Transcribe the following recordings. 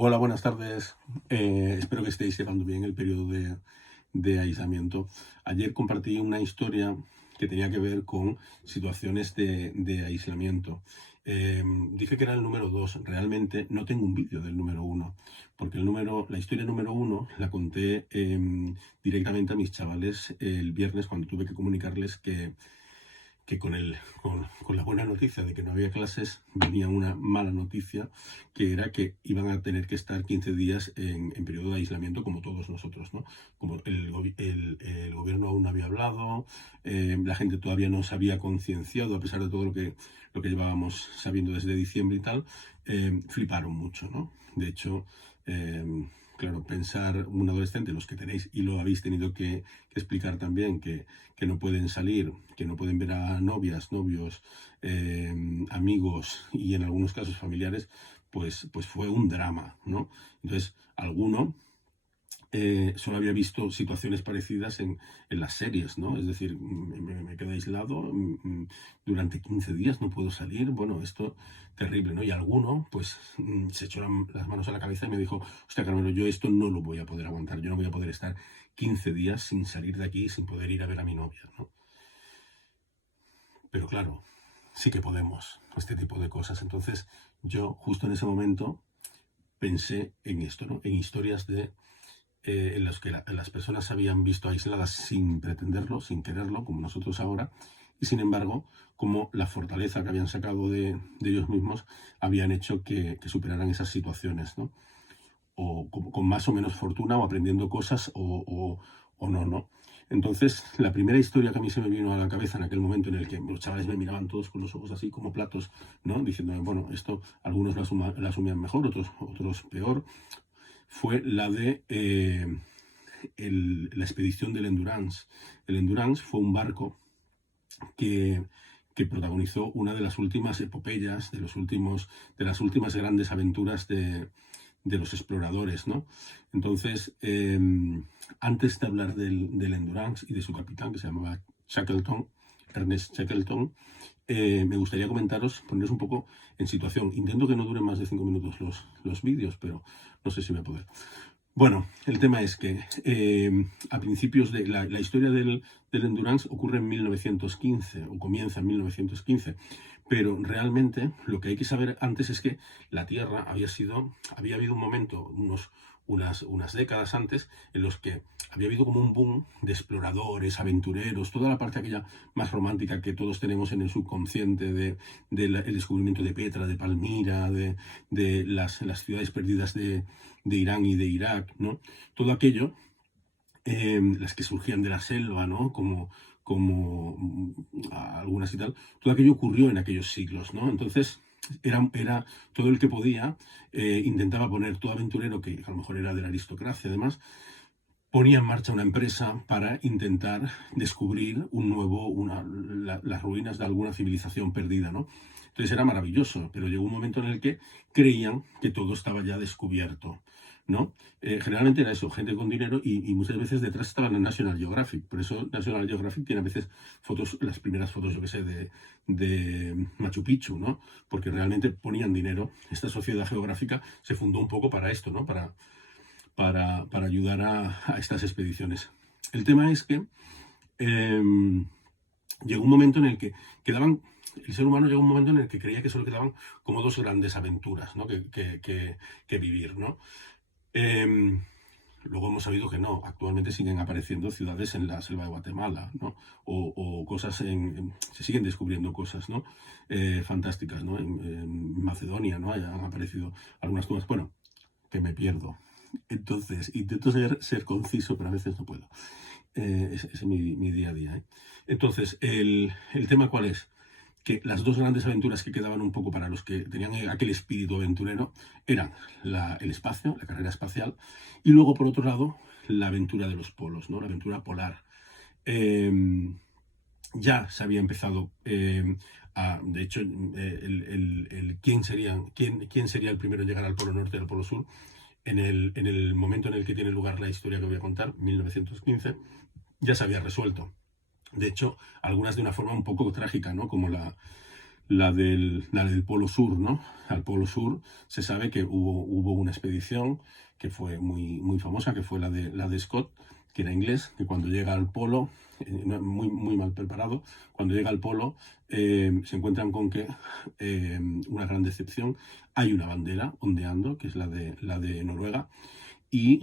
Hola, buenas tardes. Espero que estéis llevando bien el periodo de aislamiento. Ayer compartí una historia que tenía que ver con situaciones de aislamiento. Dije que era el número 2. Realmente no tengo un vídeo del número uno, porque la historia número uno la conté directamente a mis chavales el viernes cuando tuve que comunicarles que con la buena noticia de que no había clases, venía una mala noticia, que era que iban a tener que estar 15 días en periodo de aislamiento, como todos nosotros, ¿no? Como el gobierno aún no había hablado, la gente todavía no se había concienciado, a pesar de todo lo que llevábamos sabiendo desde diciembre y tal, fliparon mucho, ¿no? De hecho, eh, claro, pensar un adolescente, los que tenéis y lo habéis tenido que explicar también, que no pueden salir, que no pueden ver a novias, novios, amigos y en algunos casos familiares, pues fue un drama, ¿no? Entonces, alguno solo había visto situaciones parecidas en las series, ¿no? Es decir, me quedo aislado, durante 15 días no puedo salir, bueno, esto terrible, ¿no? Y alguno, pues, se echó las manos a la cabeza y me dijo, hostia, Carmelo, yo esto no lo voy a poder aguantar, yo no voy a poder estar 15 días sin salir de aquí, sin poder ir a ver a mi novia, ¿no? Pero claro, sí que podemos, este tipo de cosas. Entonces, yo justo en ese momento pensé en esto, ¿no? En historias en las que las personas se habían visto aisladas sin pretenderlo, sin quererlo, como nosotros ahora, y sin embargo, como la fortaleza que habían sacado de ellos mismos habían hecho que superaran esas situaciones, ¿no? O con más o menos fortuna, o aprendiendo cosas, o no, ¿no? Entonces, la primera historia que a mí se me vino a la cabeza en aquel momento en el que los chavales me miraban todos con los ojos así como platos, ¿no? Diciéndome, bueno, esto algunos la asumían mejor, otros peor, fue la de la expedición del Endurance. El Endurance fue un barco que, que protagonizó una de las últimas epopeyas, de las últimas grandes aventuras de los exploradores, ¿no? Entonces, antes de hablar del Endurance y de su capitán, que se llamaba Shackleton, Ernest Shackleton, me gustaría poneros un poco en situación. Intento que no duren más de 5 minutos los vídeos, pero no sé si voy a poder. Bueno, el tema es que a principios de la historia del Endurance ocurre en 1915, o comienza en 1915, pero realmente lo que hay que saber antes es que la Tierra había habido un momento, unas décadas antes, en los que había habido como un boom de exploradores, aventureros, toda la parte aquella más romántica que todos tenemos en el subconsciente del descubrimiento de Petra, de Palmira, de las ciudades perdidas de Irán y de Irak, ¿no? Todo aquello, las que surgían de la selva, ¿no? Como algunas y tal, todo aquello ocurrió en aquellos siglos, ¿no? Entonces, era todo el que podía, intentaba poner todo aventurero, que a lo mejor era de la aristocracia además, ponía en marcha una empresa para intentar descubrir las ruinas de alguna civilización perdida, ¿no? Entonces era maravilloso, pero llegó un momento en el que creían que todo estaba ya descubierto, ¿no? Generalmente era eso, gente con dinero y muchas veces detrás estaba la National Geographic. Por eso National Geographic tiene a veces las primeras fotos, yo que sé, de Machu Picchu, ¿no? Porque realmente ponían dinero. Esta sociedad geográfica se fundó un poco para esto, ¿no? Para ayudar a estas expediciones. El tema es que eh, llegó un momento en el que el ser humano llegó a un momento en el que creía que solo quedaban como dos grandes aventuras, ¿no? que vivir, ¿no? Eh, Luego hemos sabido que no, actualmente siguen apareciendo ciudades en la selva de Guatemala, ¿no? O cosas se siguen descubriendo cosas, ¿no? Fantásticas, ¿no? En Macedonia, ¿no? Han aparecido algunas cosas. Bueno, que me pierdo. Entonces, intento ser conciso, pero a veces no puedo. Ese es mi día a día, ¿eh? Entonces, el tema ¿cuál es? Que las dos grandes aventuras que quedaban un poco para los que tenían aquel espíritu aventurero eran el espacio, la carrera espacial, y luego, por otro lado, la aventura de los polos, ¿no? La aventura polar. Eh, ya se había empezado de hecho, quién sería el primero en llegar al Polo Norte y al Polo Sur, en el momento en el que tiene lugar la historia que voy a contar, 1915, ya se había resuelto. De hecho, algunas de una forma un poco trágica, ¿no? Como la del Polo Sur, ¿no? Al Polo Sur se sabe que hubo una expedición que fue muy, muy famosa, que fue la de Scott, que era inglés, que cuando llega al Polo, muy, muy mal preparado, cuando llega al Polo se encuentran con que, una gran decepción, hay una bandera ondeando, que es la de Noruega, y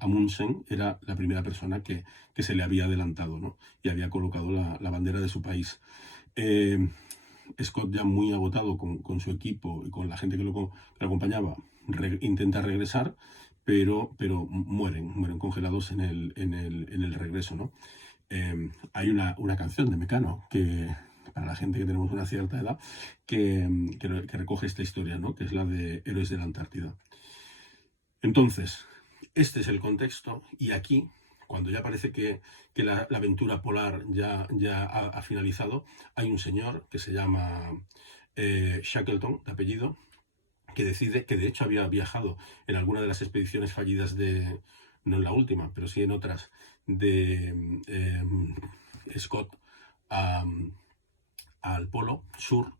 Amundsen era la primera persona que se le había adelantado, ¿no? Y había colocado la bandera de su país. Eh, Scott, ya muy agotado con su equipo y con la gente que lo acompañaba, intenta regresar, pero mueren congelados en el regreso, ¿no? Hay una canción de Mecano que, para la gente que tenemos una cierta edad, que recoge esta historia, ¿no? Que es la de Héroes de la Antártida. Entonces, este es el contexto, y aquí, cuando ya parece que la aventura polar ya ha finalizado, hay un señor que se llama Shackleton, de apellido, que decide, que de hecho había viajado en alguna de las expediciones fallidas no en la última, pero sí en otras, de Scott a, al Polo Sur,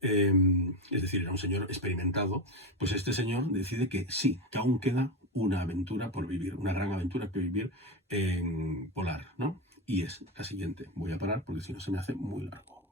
es decir, era un señor experimentado. Pues este señor decide que sí, que aún queda una aventura por vivir, una gran aventura por vivir en polar, ¿no? Y es la siguiente. Voy a parar porque si no se me hace muy largo.